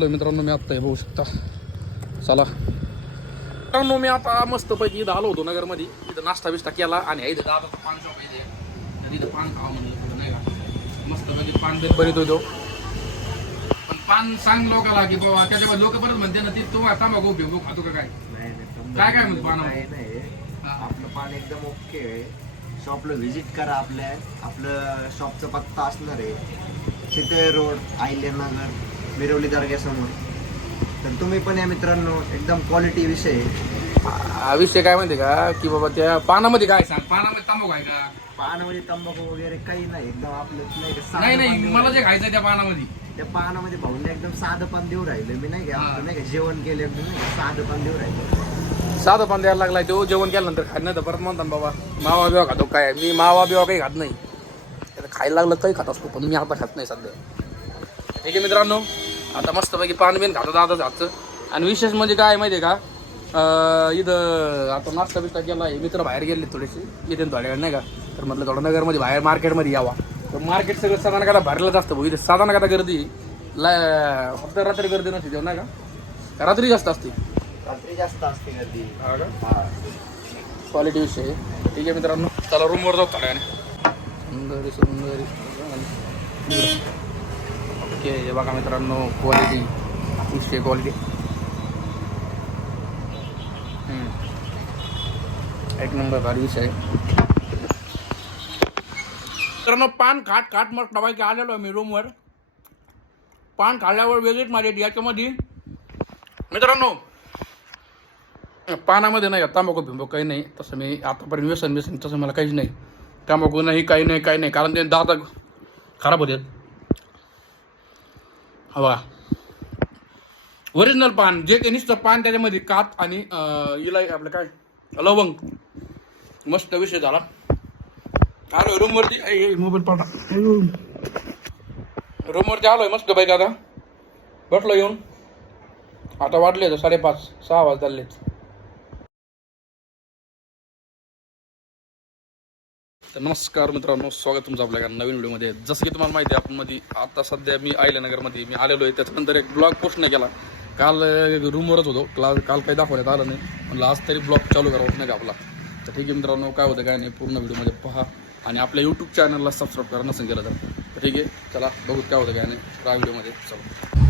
चाललोय मित्रांनो मी आत्ता हे बघू शकता. चला. मित्रांनो मी आता मस्तपैकी इथं आलो होतो नगरमध्ये. इथं नाश्ता बिस्टा केला आणि इथं दादाचं पान शॉप इथे. तर इथं पान खावा म्हणलं नाही का? मस्तपैकी पान देत बरीत होतो. पण पान सांग लोकाला की बाबा त्याच्यावर लोक परत म्हणते ना ते तू आता मग उपयोग खातो का काय? काय काय म्हणतो. हा. आपलं पान एकदम ओके आहे. शॉपला व्हिजिट करा आपल्या. आपलं शॉपचा पत्ता असणार आहे. चितळे रोड आयले नगर मिरवली दर्ग्यासमोर तर तुम्ही पण या मित्रांनो एकदम क्वालिटी विषय हा विषय काय माहिती का? की बाबा त्या पानामध्ये काय सांग? पानामध्ये तांबाखू आहे का? पानामध्ये तंबाखू वगैरे काही नाही एकदम आपलं नाही का साधं नाही पान मला. जे खायचं त्या पानामध्ये. त्या पानामध्ये भाऊने एकदम साधं पान देऊ राहिलं. मी नाही का. आपलं नाही का जेवण केलं एकदम नाही का साधं पान देऊ राहिलं. साधं पान द्यायला लागलाय तो जेवण केल्यानंतर खात नाही तर परत म्हणतात बाबा मावा बिवा खातो काय? मी मावा बिवा काही खात नाही. आता खायला लागलं काही खात असतो पण मी आता खात नाही सध्या. ठीक आहे मित्रांनो आता मस्तपैकी पान बिन खातो दादा जातं आणि विशेष म्हणजे काय माहिती आहे का? इथं आता नाश्ता बिस्टा केला आहे. मित्र बाहेर गेले थोडेसे. येते थोड्या वेळ नाही का? तर म्हटलं थोडं नगरमध्ये बाहेर मार्केटमध्ये यावा. तर मार्केट सगळं साधारण कदा भरलं जास्त भाऊ. इथे साधारण कदा गर्दी ला फक्त रात्री गर्दी नसते तेव्हा नाही का? रात्री जास्त असते? रात्री जास्त असते गर्दी. क्वालिटी विषय. ठीक आहे मित्रांनो. चला रूमवर जाऊ थोड्या सुंदरी सुंदरी. ओके हे बघा मित्रांनो क्वालिटी विषय क्वालिटी एक नंबर भारी विषय. आहे. मित्रांनो पान खाट खाट मग डबायचे आलेलो आहे मी रूमवर पान खाल्ल्यावर वेगळीच माझी याच्यामध्ये. मित्रांनो पानामध्ये नाही तांबाखू बिंबू काही नाही. तसं मी आतापर्यंत व्यसन व्यसन तसं मला काहीच नाही. तांबाखू नाही काही नाही काही नाही. कारण ते दात खराब होते. हवा ओरिजिनल पान जे काही नुसतं पान त्याच्यामध्ये कात आणि इलाय आपलं काय? लवंग. मस्त विषय झाला. अरे रूमवरती मोबाईल पाठा रूमवरती आलोय मस्त बाईक आता. बसलो येऊन. आता वाटले तर साडेपाच सहा वाजता चाललेत नमस्कार मित्रांनो स्वागत तुमचं आपल्या नवीन व्हिडिओमध्ये. जसं की तुम्हाला माहिती आहे आपण मध्ये आता सध्या मी आयल्यानगरमध्ये मी आलेलो आहे. त्याच्यानंतर एक ब्लॉग पोस्ट नाही केला. काल रूमवरच होतो. क्लास काल काही दाखवण्यात आलं नाही. म्हणलं आज तरी ब्लॉग चालू करावं नाही का आपला? तर ठीक आहे मित्रांनो काय होतं काय नाही पूर्ण व्हिडिओमध्ये पहा. आणि आपल्या यूट्यूब चॅनलला सबस्क्राईब करा नसेल केलं तर. तर ठीक आहे चला बघू काय होतं काय नाही. त्या व्हिडिओमध्ये चला.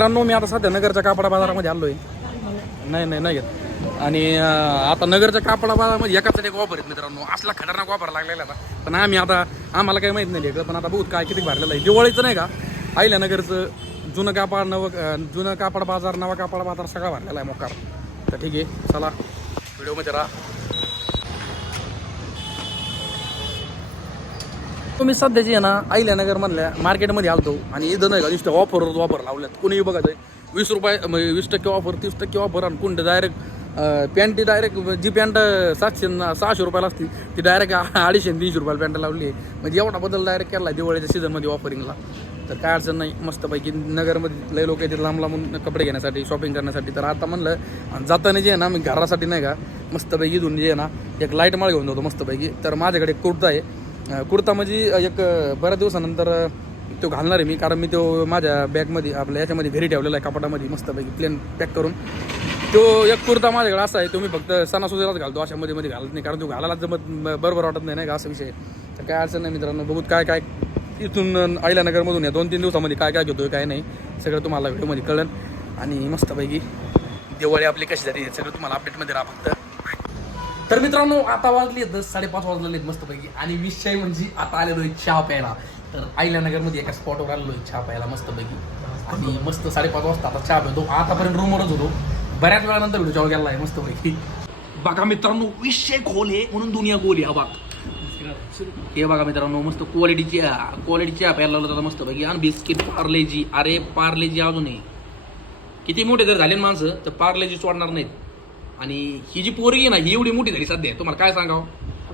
मित्रांनो मी आता सध्या नगरच्या कापडा बाजारामध्ये आलो आहे नाही नाही नाही घेत. आणि आता नगरच्या कापडा बाजारामध्ये एकाच एक वापर आहेत मित्रांनो. असला खतरनाक वापर लागलेला आता. पण आम्ही आता आम्हाला काही माहीत नाही लेकरं पण आता बहुत काय किती भरलेलं आहे. दिवाळीचं नाही का? आईल्या नगरचं जुनं कापड नव जुनं कापड बाजार नवा कापड बाजार सगळा भरलेला आहे मोकार. तर ठीक आहे चला व्हिडिओमध्ये राहा. तुम्ही सध्याची आहे ना आईल्यानगर मधल्या मार्केटमध्ये आलतो आणि इथं नाही का नुसतं ऑफर ऑफर लावल्यात. कोणीही बघायचं वीस रुपये म्हणजे वीस टक्के ऑफर तीस टक्के ऑफर आणि कोणतं डायरेक्ट पॅन्ट डायरेक्ट जी पॅन्ट सातशे सहाशे रुपयाला असती ती डायरेक्ट अडीचशे तीनशे रुपयाला पॅन्ट लावली आहे. म्हणजे एवढा बदल डायरेक्ट केला दिवाळीच्या सीझनमध्ये ऑफरिंगला तर काय अडचण नाही मस्तपैकी नगरमध्ये लय लोक येतात लांब लांबून कपडे घेण्यासाठी शॉपिंग करण्यासाठी. तर आता म्हणलं आणि जाताना जे आहे ना मी घरासाठी नाही का मस्तपैकी इथून जे आहे ना एक लाइट माळ घेऊन जातो मस्तपैकी. तर माझ्याकडे कुर्ता आहे. कुर्ता म्हणजे एक बऱ्याच दिवसानंतर तो घालणार आहे मी कारण मी तो माझ्या बॅगमध्ये आपल्या याच्यामध्ये घरी ठेवलेला आहे कपाटामध्ये मस्तपैकी प्लेन पॅक करून. तो एक कुर्ता माझ्याकडे असा आहे तो मी फक्त सणासुदीलाच घालतो अशा मध्ये मध्ये घालत नाही कारण तो घालायला जमत बरोबर वाटत नाही नाही का असा विषय तर काय अडचण नाही मित्रांनो बघूत काय काय इथून आयल्यानगरमधून या दोन तीन दिवसामध्ये काय काय घेतोय काय नाही सगळं तुम्हाला व्हिडिओमध्ये कळेल. आणि मस्तपैकी दिवाळी आपली कशी झाली सगळं तुम्हाला अपडेटमध्ये राहा फक्त. तर मित्रांनो आता वाजले दस साडेपाच वाजलेले मस्तपैकी. आणि विषय म्हणजे आता आलेलो आहे चहा प्यायला. तर आईल्यानगरमध्ये एका स्पॉटवर आलेलो आहे चहा प्यायला मस्तपैकी. आणि मस्त साडेपाच वाजता आता चहा पितो. आतापर्यंत रूमवरच होतो. बऱ्याच वेळानंतर व्हिडिओ चालू गेला आहे मस्तपैकी. बघा मित्रांनो विषय खोल आहे म्हणून दुनिया गोल आहे हा बघ. हे बघा मित्रांनो मस्त क्वालिटीची क्वालिटी चहा प्यायला लावलं होता मस्तपैकी. आणि बिस्किट पार्लेजी. अरे पार्लेजी अजून आहे किती मोठे जर झाले माणसं तर पार्लेजी सोडणार नाहीत. आणि ही जी पोरगी आहे ना ही एवढी मोठी झाली सध्या. तुम्हाला काय सांगावं?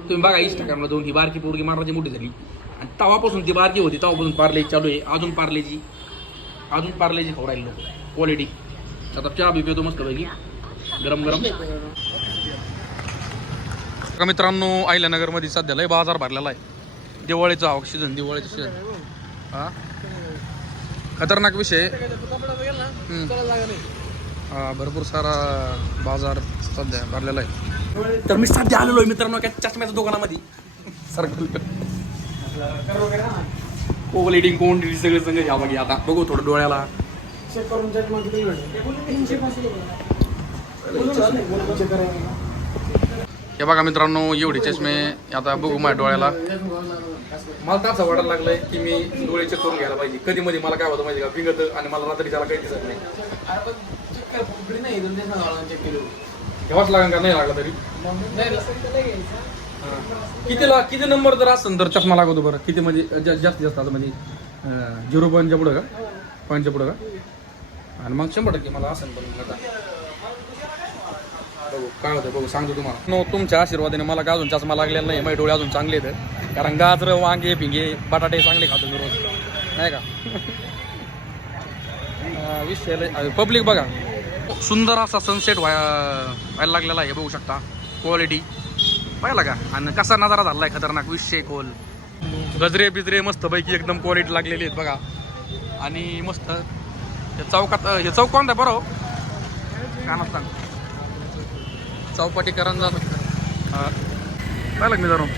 तुम्ही बघा इंस्टाग्रामला जाऊन ही बारकी पोरगी माराची मोठी झाली. आणि तवापासून ती बारकी होती तेव्हापासून पार्लेजी चालू आहे. अजून पार्लेजी अजून पार्लेजी खाऊ राहिले लोक. क्वालिटी आता चहा बी पितो मस्त पैकी. गरम गरम. का मित्रांनो आयल्यानगरमध्ये सध्या लय बाजार भरलेला आहे. दिवाळीचा ऑक्सिजन दिवाळीचा सीझन हा? खतरनाक विषय भरपूर सारा बाजार सध्या भरलेला आहे. तर मी सध्या आलेलो आहे मित्रांनो काय चष्म्याच्या दुकानामध्ये. सर्कल कोवल एडिंग कोण सगळे संघ घ्या बघी आता. बघू थोडं डोळ्याला. हे बघा मित्रांनो एवढे चष्मे आता बघू माझ्या डोळ्याला. मला तर असं वाटायला लागलंय की मी डोळे चेक करून घ्यायला पाहिजे. कधी मध्ये मला काय होतं माहिती का? बिंगत आणि मला रात्री त्याला काही दिसत नाही. घ्यावाच लागेल का? नाही लागला तरी? हा. कितीला किती नंबर जर असेल तर चष्मा लागतो बरं. किती म्हणजे जा- जास्तीत जास्त आता म्हणजे झिरो पॉईंटच्या पुढं का? पॉईंटच्या पुढं का? आणि मग शंभर टक्के मला असेल पण मग आता. बघू काय होतं बघू सांगतो तुम्हाला. नो तुमच्या आशीर्वादाने मला काय अजून चष्मा लागलेला नाही. माझे डोळे अजून चांगले आहेत. कारण गाजर वांगे पिंगे बटाटे चांगले खातो मी रोज. नाही का? अं, विषय पब्लिक बघा. सुंदर असा सनसेट व्हाय व्हायला लागलेला आहे बघू शकता. क्वालिटी पाहिला का? आणि कसा नजारा झाला आहे खतरनाक विषय खोल. गजरे बिजरे मस्त पैकी एकदम क्वालिटी लागलेली आहेत बघा. आणि मस्त. हे चौकात हे चौक कोणता आहे बरं हो? कानात सांग? चौपाटी जात पाहिलं मी जरूर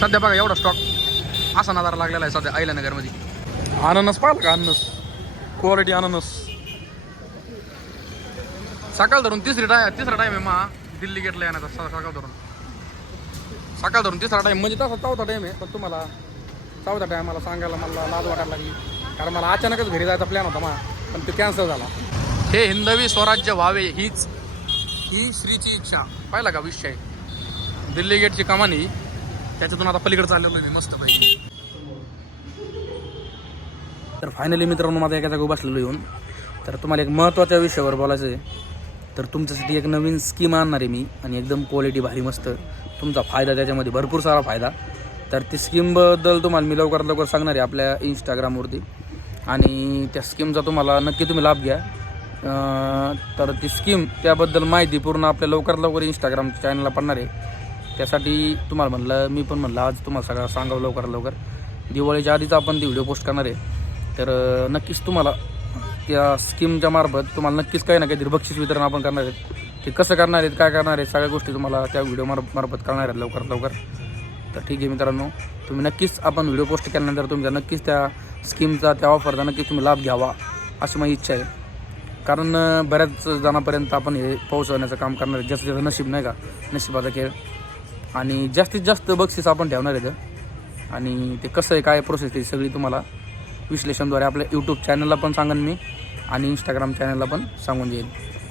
सध्या बघा एवढा स्टॉक असा नजारा लागलेला आहे सध्या अहिल्यानगरमध्ये. अननस पाहिलं का अननस? क्वालिटी अननस. सकाळ धरून तिसरी टाय तिसरा टाइम आहे मा. दिल्ली गेटला येण्याचा सकाळ धरून. सकाळ धरून तिसरा टाइम म्हणजे तसा चौथा टाइम आहे पण तुम्हाला चौथा टाइम मला सांगायला मला लाज वाटायला लागली. कारण मला अचानकच घरी जायचा प्लॅन होता मा पण ते कॅन्सल झाला. हे हिंदवी स्वराज्य व्हावे हीच ही श्रीची इच्छा. पाहिला का विषय? दिल्ली गेटची कमानी त्याच्यातून आता पलीकडे चाललेलो आहे मी मस्त पैकी तर फायनली मित्रांनो माझा एका जागा बसलेलो येऊन. तर तुम्हाला एक महत्त्वाच्या विषयावर बोलायचं आहे. तर तुमच्यासाठी एक नवीन स्कीम आणणार आहे मी आणि एकदम क्वालिटी भारी मस्त. तुमचा फायदा त्याच्यामध्ये भरपूर सारा फायदा. तर ती स्कीमबद्दल तुम्हाला मी लवकरात लवकर सांगणार आहे आपल्या इंस्टाग्रामवरती आणि त्या स्कीमचा तुम्हाला नक्की तुम्ही लाभ घ्या. तर ती स्कीम त्याबद्दल माहिती पूर्ण आपल्या लवकरात लवकर इंस्टाग्राम चॅनलला पडणार आहे. त्यासाठी तुम्हाला म्हणलं मी पण म्हणलं आज तुम्हाला सगळं सांगावं लवकरात लवकर. दिवाळीच्या आधीच आपण ती व्हिडिओ पोस्ट करणार आहे. तर नक्कीच तुम्हाला त्या स्कीमच्या मार्फत तुम्हाला नक्कीच काही ना काहीतरी बक्षीस वितरण आपण करणार आहेत. ते कसं करणार आहेत काय करणार आहेत सगळ्या गोष्टी तुम्हाला त्या व्हिडिओ मार मार्फत करणार आहेत लवकरात लवकर. तर ठीक आहे मित्रांनो तुम्ही नक्कीच आपण व्हिडिओ पोस्ट केल्यानंतर तुमच्या नक्कीच त्या स्कीमचा त्या ऑफरचा नक्कीच तुम्ही लाभ घ्यावा अशी माझी इच्छा आहे. कारण बऱ्याच जणांपर्यंत आपण हे पोहोचवण्याचं काम करणार आहे जास्तीत जास्त नशीब नाही का नशिबाचा खेळ. आणि जास्तीत जास्त बक्षीस आपण ठेवणार आहे आणि ते कसं आहे काय प्रोसेस ते सगळी तुम्हाला विश्लेषणद्वारे आपल्या यूट्यूब चॅनलला पण सांगेन मी. आणि इंस्टाग्राम चॅनलला पण सांगून देईल